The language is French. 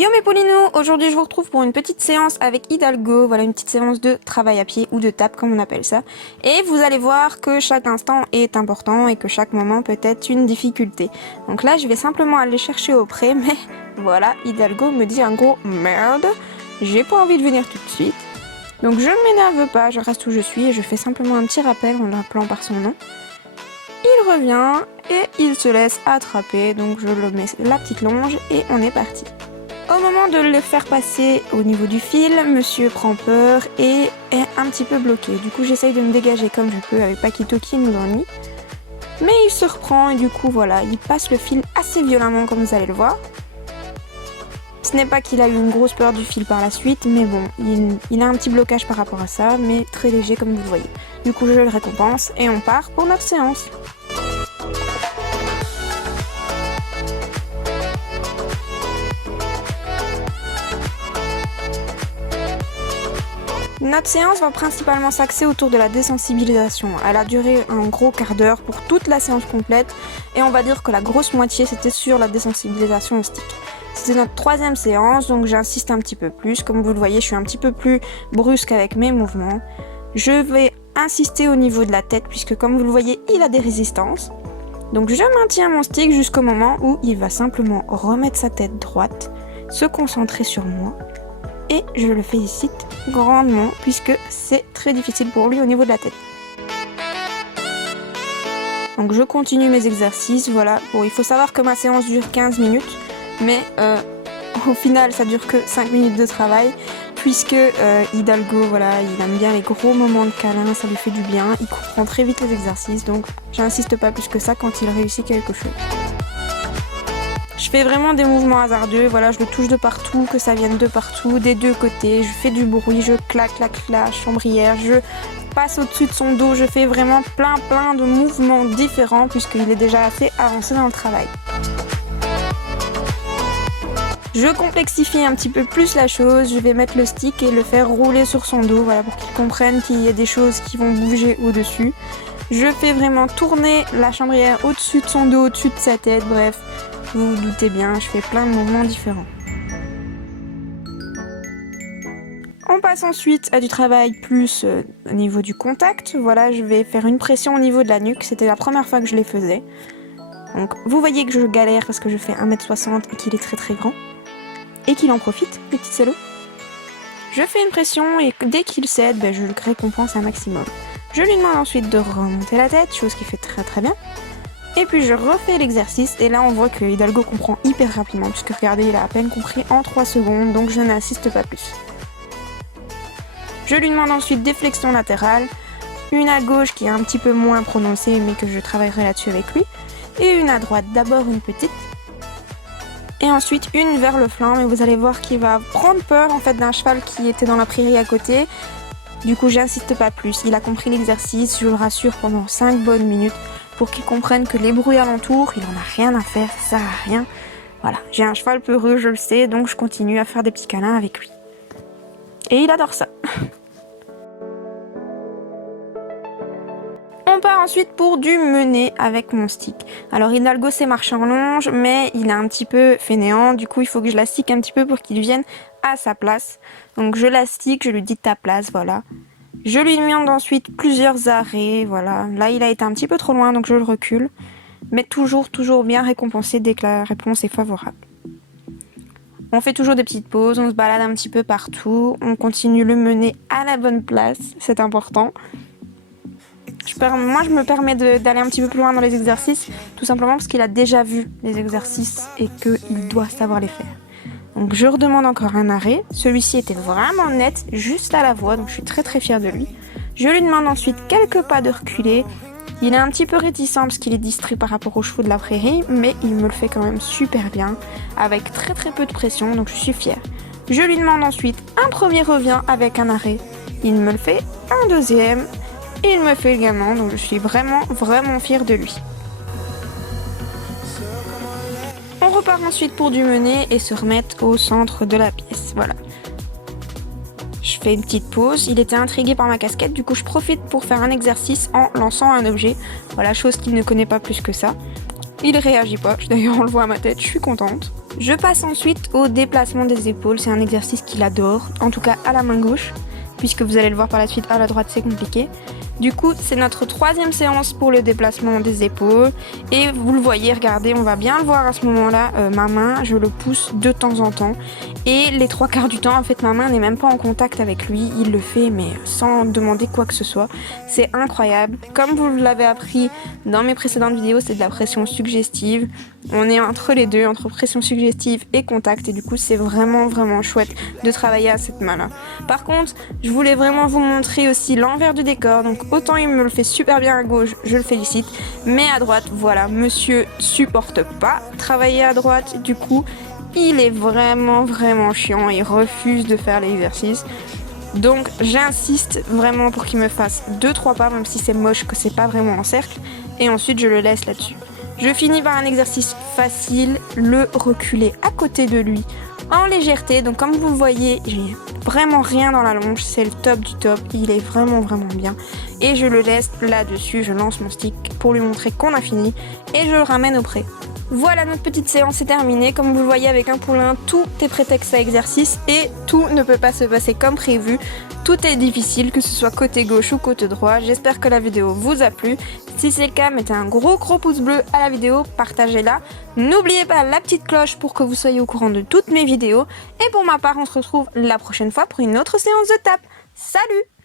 Yo mes Paulinous, aujourd'hui je vous retrouve pour une petite séance avec Hidalgo, voilà une petite séance de travail à pied ou de tape comme on appelle ça. Et vous allez voir que chaque instant est important et que chaque moment peut être une difficulté. Donc là je vais simplement aller chercher auprès, mais voilà, Hidalgo me dit un gros merde, j'ai pas envie de venir tout de suite. Donc je ne m'énerve pas, je reste où je suis et je fais simplement un petit rappel en l'appelant par son nom. Il revient et il se laisse attraper, donc je le mets la petite longe et on est parti. Au moment de le faire passer au niveau du fil, monsieur prend peur et est un petit peu bloqué. Du coup, j'essaye de me dégager comme je peux avec Paquito qui nous ennuie. Mais il se reprend et du coup, voilà, il passe le fil assez violemment comme vous allez le voir. Ce n'est pas qu'il a eu une grosse peur du fil par la suite, mais bon, il a un petit blocage par rapport à ça, mais très léger comme vous le voyez. Du coup, je le récompense et on part pour notre séance. Notre séance va principalement s'axer autour de la désensibilisation. Elle a duré un gros quart d'heure pour toute la séance complète et on va dire que la grosse moitié c'était sur la désensibilisation au stick. C'était notre troisième séance donc j'insiste un petit peu plus. Comme vous le voyez, je suis un petit peu plus brusque avec mes mouvements. Je vais insister au niveau de la tête puisque comme vous le voyez, il a des résistances. Donc je maintiens mon stick jusqu'au moment où il va simplement remettre sa tête droite, se concentrer sur moi. Et je le félicite grandement puisque c'est très difficile pour lui au niveau de la tête. Donc je continue mes exercices, voilà. Bon, il faut savoir que ma séance dure 15 minutes, mais au final ça dure que 5 minutes de travail puisque Hidalgo, voilà, il aime bien les gros moments de câlin, ça lui fait du bien, il comprend très vite les exercices, donc j'insiste pas plus que ça quand il réussit quelque chose. Je fais vraiment des mouvements hasardeux, voilà, je le touche de partout, que ça vienne de partout, des deux côtés, je fais du bruit, je claque la chambrière, je passe au-dessus de son dos, je fais vraiment plein de mouvements différents puisqu'il est déjà assez avancé dans le travail. Je complexifie un petit peu plus la chose, je vais mettre le stick et le faire rouler sur son dos, voilà, pour qu'il comprenne qu'il y a des choses qui vont bouger au-dessus. Je fais vraiment tourner la chambrière au-dessus de son dos, au-dessus de sa tête, bref. Vous vous doutez bien, je fais plein de mouvements différents. On passe ensuite à du travail plus au niveau du contact. Voilà, je vais faire une pression au niveau de la nuque. C'était la première fois que je les faisais. Donc vous voyez que je galère parce que je fais 1m60 et qu'il est très grand. Et qu'il en profite, petit salaud. Je fais une pression et dès qu'il cède, je le récompense un maximum. Je lui demande ensuite de remonter la tête, chose qui fait très bien. Et puis je refais l'exercice et là on voit que Hidalgo comprend hyper rapidement puisque regardez, il a à peine compris en 3 secondes, donc je n'insiste pas plus. Je lui demande ensuite des flexions latérales, une à gauche qui est un petit peu moins prononcée mais que je travaillerai là-dessus avec lui, et une à droite, d'abord une petite, et ensuite une vers le flanc, mais vous allez voir qu'il va prendre peur en fait d'un cheval qui était dans la prairie à côté. Du coup j'insiste pas plus, il a compris l'exercice, je le rassure pendant 5 bonnes minutes, pour qu'il comprenne que les bruits alentours, il en a rien à faire, ça sert à rien. Voilà, j'ai un cheval peureux, je le sais, donc je continue à faire des petits câlins avec lui. Et il adore ça. On part ensuite pour du mené avec mon stick. Alors Hidalgo sait marcher en longe, mais il est un petit peu fainéant, du coup il faut que je l'astique un petit peu pour qu'il vienne à sa place. Donc je l'astique, je lui dis ta place, voilà. Je lui demande ensuite plusieurs arrêts, voilà. Là, il a été un petit peu trop loin, donc je le recule. Mais toujours bien récompensé dès que la réponse est favorable. On fait toujours des petites pauses, on se balade un petit peu partout. On continue le mener à la bonne place, c'est important. Moi, je me permets d'aller un petit peu plus loin dans les exercices, tout simplement parce qu'il a déjà vu les exercices et qu'il doit savoir les faire. Donc je redemande encore un arrêt, celui-ci était vraiment net, juste à la voix, donc je suis très fière de lui. Je lui demande ensuite quelques pas de reculer, il est un petit peu réticent parce qu'il est distrait par rapport aux chevaux de la prairie, mais il me le fait quand même super bien, avec très peu de pression, donc je suis fière. Je lui demande ensuite un premier revient avec un arrêt, il me le fait, un deuxième, et il me fait également, donc je suis vraiment fière de lui. On repart ensuite pour du mené et se remettre au centre de la pièce, voilà. Je fais une petite pause, il était intrigué par ma casquette, du coup je profite pour faire un exercice en lançant un objet. Voilà, chose qu'il ne connaît pas plus que ça. Il réagit pas, d'ailleurs on le voit à ma tête, je suis contente. Je passe ensuite au déplacement des épaules, c'est un exercice qu'il adore, en tout cas à la main gauche, puisque vous allez le voir par la suite, à la droite c'est compliqué. Du coup, c'est notre 3e séance pour le déplacement des épaules. Et vous le voyez, regardez, on va bien le voir à ce moment-là, ma main, je le pousse de temps en temps. Et les 3/4 du temps, en fait, ma main n'est même pas en contact avec lui. Il le fait, mais sans demander quoi que ce soit. C'est incroyable. Comme vous l'avez appris dans mes précédentes vidéos, c'est de la pression suggestive. On est entre les deux, entre pression suggestive et contact. Et du coup, c'est vraiment, vraiment chouette de travailler à cette main-là. Par contre, je voulais vraiment vous montrer aussi l'envers du décor. Donc, autant il me le fait super bien à gauche, je le félicite. Mais à droite, voilà, monsieur supporte pas travailler à droite. Du coup, il est vraiment, vraiment chiant. Il refuse de faire l'exercice. Donc, j'insiste vraiment pour qu'il me fasse 2-3 pas, même si c'est moche, que c'est pas vraiment en cercle. Et ensuite, je le laisse là-dessus. Je finis par un exercice facile, le reculer à côté de lui en légèreté. Donc comme vous le voyez, j'ai vraiment rien dans la longe, c'est le top du top, il est vraiment vraiment bien. Et je le laisse là-dessus, je lance mon stick pour lui montrer qu'on a fini et je le ramène au pré. Voilà, notre petite séance est terminée. Comme vous le voyez avec un poulain, tout est prétexte à exercice et tout ne peut pas se passer comme prévu. Tout est difficile, que ce soit côté gauche ou côté droit. J'espère que la vidéo vous a plu. Si c'est le cas, mettez un gros pouce bleu à la vidéo, partagez-la. N'oubliez pas la petite cloche pour que vous soyez au courant de toutes mes vidéos. Et pour ma part, on se retrouve la prochaine fois pour une autre séance de tape. Salut!